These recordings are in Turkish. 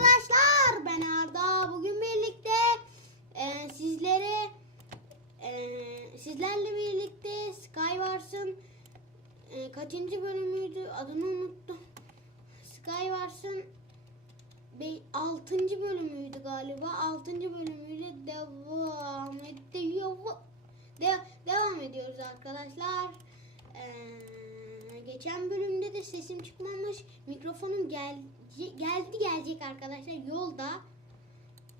arkadaşlar ben Arda. Bugün birlikte e, sizlere e, sizlerle birlikte Skywars'ın e, kaçıncı bölümüydü adını unuttum. Skywars'ın 6. bölümüydü galiba. 6. bölümüyle devam ediyor. De- devam ediyoruz arkadaşlar. Ee, geçen bölümde de sesim çıkmamış. Mikrofonum gel geldi gelecek arkadaşlar yolda.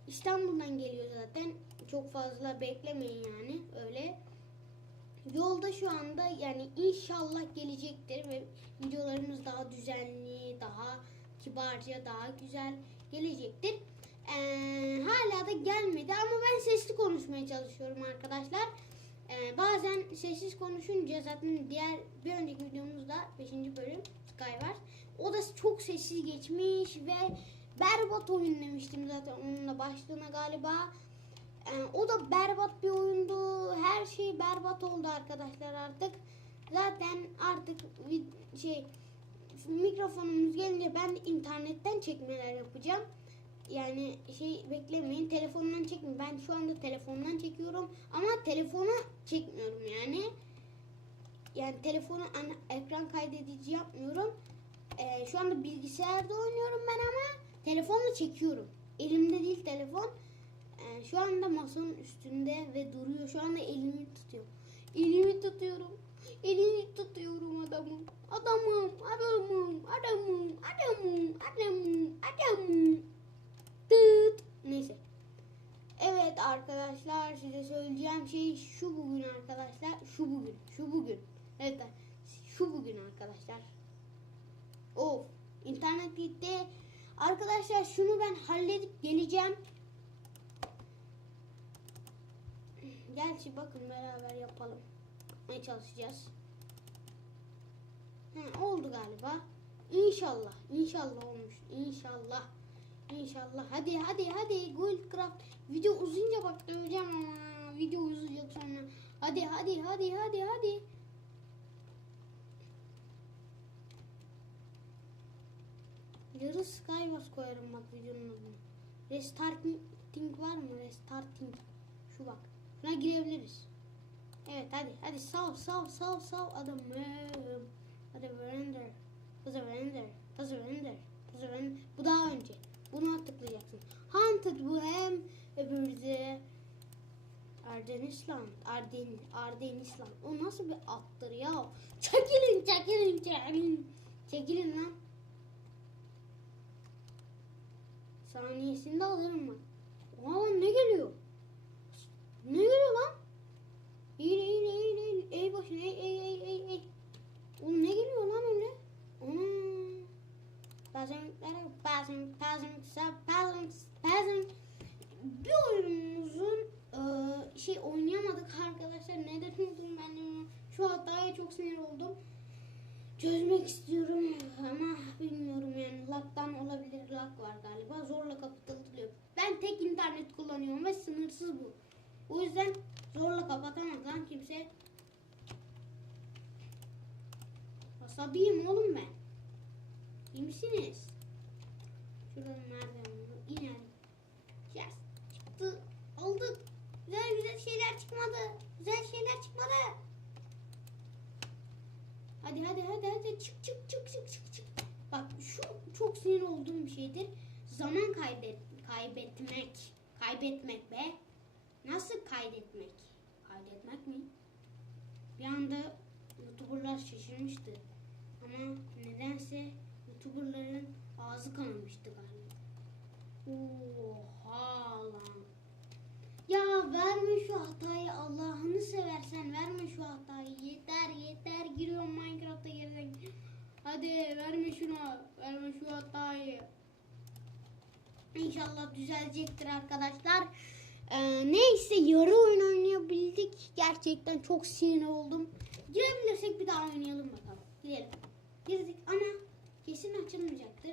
İstanbul'dan geliyor zaten. Çok fazla beklemeyin yani öyle. Yolda şu anda yani inşallah gelecektir ve videolarımız daha düzenli, daha kibarca, daha güzel gelecektir. Ee, hala da gelmedi ama ben sesli konuşmaya çalışıyorum arkadaşlar. Ee, bazen sessiz konuşunca zaten diğer bir önceki videomuzda 5. bölüm Skywars o da çok sessiz geçmiş ve berbat oyun demiştim zaten onun da başlığına galiba. Ee, o da berbat bir oyundu. Her şey berbat oldu arkadaşlar artık. Zaten artık şey mikrofonumuz gelince ben de internetten çekmeler yapacağım. Yani şey beklemeyin telefondan çekmeyin. Ben şu anda telefondan çekiyorum ama telefonu çekmiyorum yani. Yani telefonu ekran kaydedici yapmıyorum. Ee, şu anda bilgisayarda oynuyorum ben ama telefonla çekiyorum. Elimde değil telefon. Ee, şu anda masanın üstünde ve duruyor. Şu anda elimi tutuyor. Elimi tutuyorum. Elimi tutuyorum adamım. Adamım, adamım, adamım, adamım, adamım, adamım. Tıt. Neyse. Evet arkadaşlar size söyleyeceğim şey şu bugün arkadaşlar. Şu bugün. Şu bugün. Evet şu bugün arkadaşlar. Of. internet gitti. Arkadaşlar şunu ben halledip geleceğim. Gerçi bakın beraber yapalım. Yapmaya çalışacağız. He, oldu galiba. İnşallah. İnşallah olmuş. İnşallah. İnşallah. Hadi hadi hadi. Goldcraft. Video uzunca bak döveceğim ama. Video uzayacak sonra. Hadi hadi hadi hadi hadi. Yarı Skywars koyarım bak videonun adına. Restarting var mı? Restarting. Şu bak. Buna girebiliriz. Evet hadi hadi sav sav sav sav adamım. Hadi render. Hızı render. Hızı render. Hızı render. Bu daha önce. Buna tıklayacaksın. Hunted bu hem öbürü de Ardenisland. Arden, Ardenisland. O nasıl bir attır ya? Çekilin çekilin çekilin. Çekilin lan. Saniyesinde alırım ben. Aa ne geliyor? Ne geliyor lan? Şey oynayamadık arkadaşlar. Neden oldum ben de. Şu hataya çok sinir oldum. Çözmek istiyorum ama bilmiyorum yani lag'dan olabilir. Lag var galiba. Zorla kapatılıyor. Ben tek internet kullanıyorum ve sınırsız bu. O yüzden zorla kapatamaz lan kimse. Asabiyim oğlum ben. İyi misiniz? Şuradan merdivenle inelim. Yes. Çıktı. Aldık. Güzel güzel şeyler çıkmadı. Güzel şeyler çıkmadı. Hadi hadi hadi hadi çık çık çık çık çık çık. Bak şu çok sinir olduğum bir şeydir. Zaman kaybet kaybetmek. Kaybetmek be. Nasıl kaydetmek? Kaydetmek mi? Bir anda YouTuber'lar şaşırmıştı. Ama nedense YouTuber'ların ağzı kanamıştı galiba. Oha verme şu hatayı Allah'ını seversen verme şu hatayı. Yeter yeter giriyorum Minecraft'a geriden. Hadi verme şunu. Verme şu hatayı. İnşallah düzelecektir arkadaşlar. Ee, neyse yarı oyun oynayabildik. Gerçekten çok sinir oldum. Girebilirsek bir daha oynayalım bakalım. Girelim. Girdik ama kesin açılmayacaktır.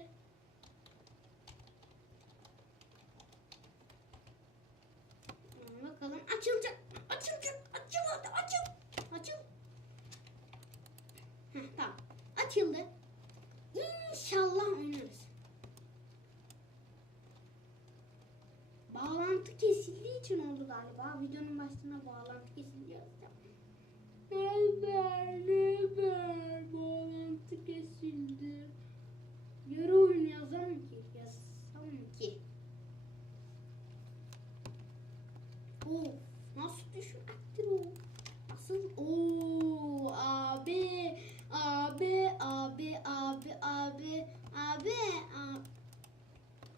Ee, Bakalım açılacak. Açılacak. Açıl hadi açıl. Açıl. Heh, tamam. Açıldı. İnşallah oynarız. Bağlantı kesildiği için oldu galiba. Videonun başına bağlantı kesildi yazacağım. Neber, neber, bağlantı kesildi. Yarı oyun yazam ki, yazsam ki. Of, nasıl düşmektir o? Nasıl? Oo, abi, abi, abi, abi, abi, abi, abi.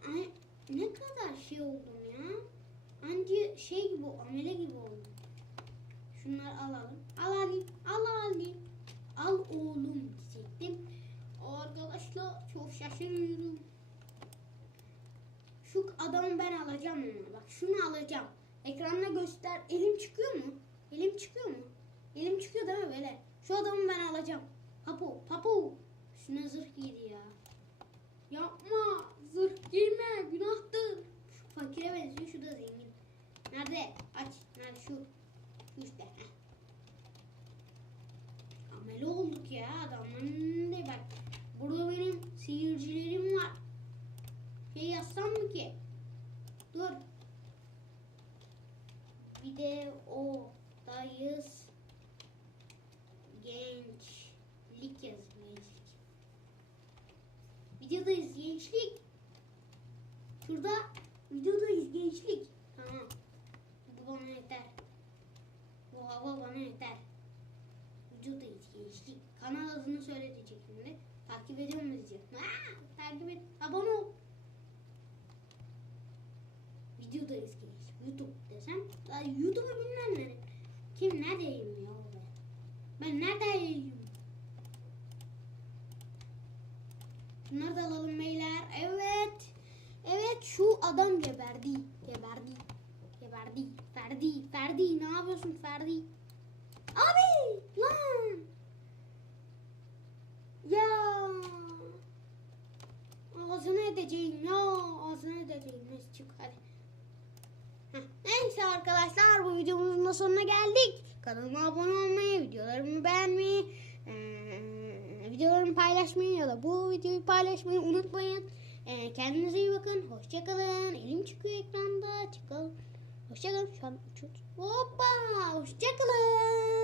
Ay, ne kadar şey oldum şey gibi, oldum. Şunları alalım. Al alayım, al alayım. Al oğlum diyecektim. Arkadaşlar çok şaşırıyorum. Şu adamı ben alacağım ama. Bak şunu alacağım. Ekranda göster. Elim çıkıyor mu? Elim çıkıyor mu? Elim çıkıyor değil mi böyle? Şu adamı ben alacağım. Papu, papu. Şuna zırh giydi ya. Yapma. Zırh giyme. Günahtır. Şu fakire benziyor. Şu da zengin. Nerede? Aç. Nerede? Şu. Şu işte. Heh. Amele olduk ya adamın ne bak. Burada benim seyircilerim var. Şey yazsam mı ki? Dur. Bir de o dayız gençlik yaz gençlik. Videodayız gençlik. Şurada videodayız gençlik. Tamam. Bu bana yeter. Bu hava bana yeter. Videodayız gençlik. Kanal adını söyle şimdi. Takip ediyor mu diyecek. Takip et. Abone ol. Videodayız gençlik. YouTube desem. YouTube'u bilmem ne. Kim neredeyim ya be? Ben neredeyim? Bunları da alalım beyler. Evet. Evet şu adam geberdi. Geberdi. Geberdi. Ferdi. Ferdi. Ne yapıyorsun Ferdi? Abi lan. Ya. Ağzına edeceğim ya. Ağzına edeceğim. Neyse çık hadi. Heh, Neyse arkadaşlar bu videomuzun da sonuna geldik. Kanalıma abone olmayı, videolarımı beğenmeyi, paylaşmayı ya da bu videoyu paylaşmayı unutmayın. Eee, kendinize iyi bakın. Hoşçakalın. Elim çıkıyor ekranda. Çıkalım. Hoşçakalın. Şu an uçuyoruz. Hoppa. Hoşçakalın.